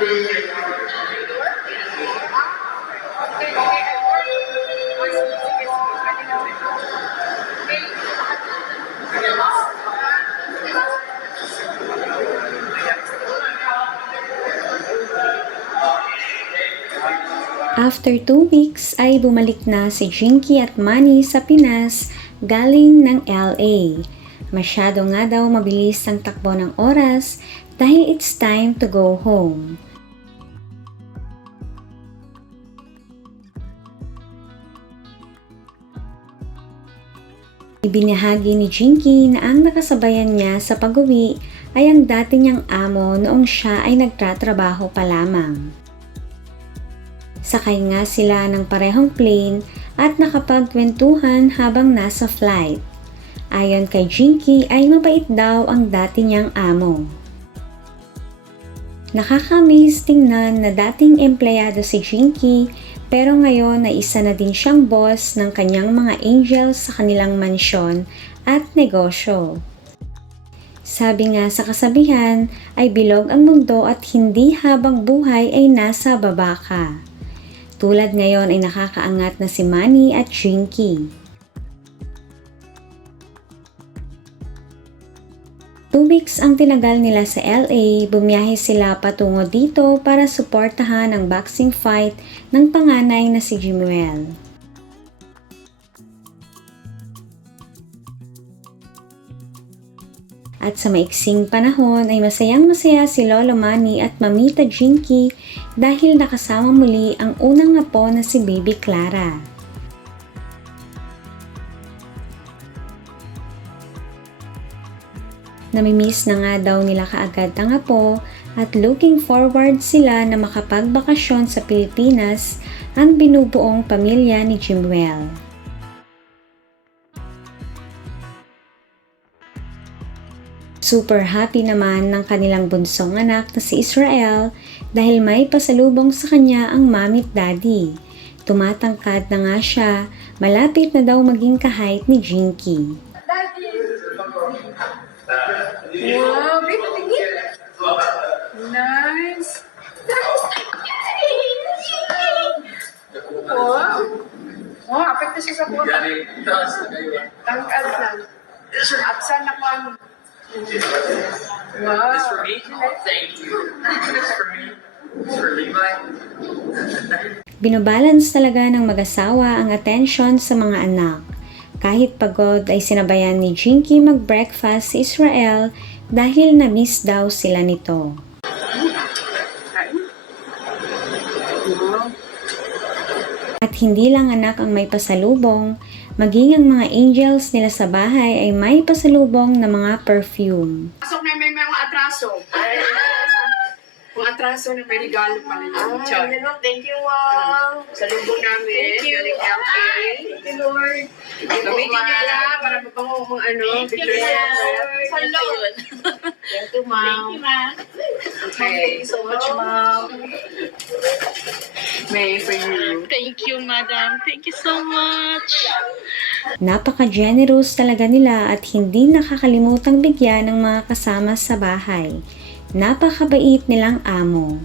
After 2 weeks ay bumalik na si Jinky at Manny sa Pinas galing ng LA. Masyado nga daw mabilis ang takbo ng oras dahil it's time to go home. Ibinahagi ni Jinky na ang nakasabayan niya sa pag-uwi ay ang dati niyang amo noong siya ay nagtatrabaho pa lamang. Sakay nga sila ng parehong plane at nakapagkwentuhan habang nasa flight. Ayon kay Jinky ay mabait daw ang dati niyang amo. Nakakamiss tingnan na dating empleyado si Jinky pero ngayon ay isa na din siyang boss ng kanyang mga angels sa kanilang mansyon at negosyo. Sabi nga sa kasabihan ay bilog ang mundo at hindi habang buhay ay nasa baba ka. Tulad ngayon ay nakakaangat na si Manny at Jinky. 2 weeks ang tinagal nila sa LA, bumiyahe sila patungo dito para suportahan ang boxing fight ng panganay na si Jimuel. At sa maiksing panahon ay masayang-masaya si Lolo Manny at Mamita Jinky dahil nakasama muli ang unang apo na si Baby Clara. Namimiss na nga daw nila kaagad ang apo at looking forward sila na makapagbakasyon sa Pilipinas ang binubuong pamilya ni Jimuel. Super happy naman ng kanilang bunsong anak na si Israel dahil may pasalubong sa kanya ang mommy at daddy. Tumatangkad na nga siya, malapit na daw maging kahit ni Jinky. Wow, baby, tingin. Nice. Wow. Wow, apit na siya sa buwan. Tangkad na. Absan na ko ang... Wow. This for me? Thank you. This for me? This for Levi? Binobalance talaga ng mag-asawa ang atensyon sa mga anak. Kahit pagod ay sinabayan ni Jinky mag-breakfast si Israel dahil na-miss daw sila nito. At hindi lang anak ang may pasalubong, maging ang mga angels nila sa bahay ay may pasalubong na mga perfume. Pasok na may mga atraso. Mga atraso na may regalo pa rin. Thank you, Mom. Salubong namin. Thank you. Galing LA. Thank you, Lord. Gamitin niyo na para mabango mga ano. Salud. Thank you, Ma'am. Thank you so much, Mom. May for you. Thank you, Madam. Thank you so much. Napaka-generous talaga nila at hindi nakakalimutang bigyan ng mga kasama sa bahay. Napakabait nilang amo.